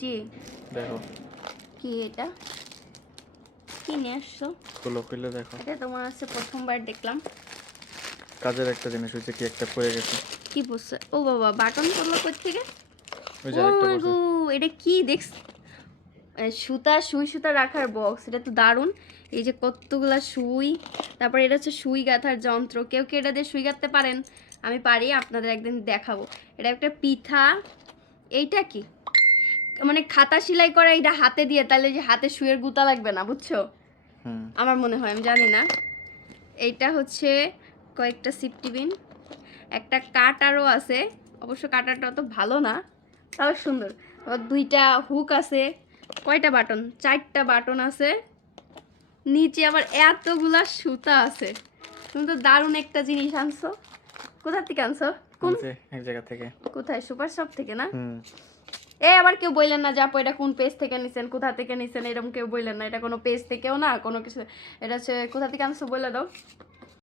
জি দেখো কি এটা কি নিয়ে আসছো? খুলে দেখো। এটা তোমার হচ্ছে প্রথমবার দেখলাম। কাজের একটা জিনিস হচ্ছে কি একটা পড়ে গেছে। কি বলছে? ও বাবা, বাটন পড়লো কই থেকে? ওই যে ও আরেকটা মাই পড়ছে। গো, এটা কি দেখছ? সুতা সুই সুতা রাখার বক্স, এটা তো দারুণ। এই যে কতগুলা সুই, তারপর এটা হচ্ছে সুই গাঁথার যন্ত্র। কেউ কি এটা দিয়ে সুই গাঁথতে পারেন? আমি পারি, আপনাদের একদিন দেখাবো। এটা একটা পিঠা। এইটা কি মানে খাতা সেলাই করা, এটা হাতে দিয়ে, তাহলে যে হাতে সুইয়ের গুতা লাগবে না, বুঝছো? আমার মনে হয়, আমি জানি না। এইটা হচ্ছে কয়েকটা সিফটিবিন, একটা কাটারও আছে। অবশ্য কাটারটা অত ভালো না, তাও সুন্দর। আবার দুইটা হুক আছে। কয়টা বাটন? 4টা বাটন আছে। নিচে আবার এতগুলা সুতা আছে। তুমি তো দারুণ একটা জিনিস আনছো। কোথা থেকে আনছো? কোন এক জায়গা থেকে। কোথায়? সুপার শপ থেকে না? হুম। আবার কেউ বললেন না যে আপু এটা কোন পেজ থেকে নিছেন, কোথা থেকে নিছেন, এরকম কেউ বললেন না। এটা কোনো পেজ থেকেও না, কোনো কিছু। এটা হচ্ছে কোথা থেকে আনছো বলে দাও।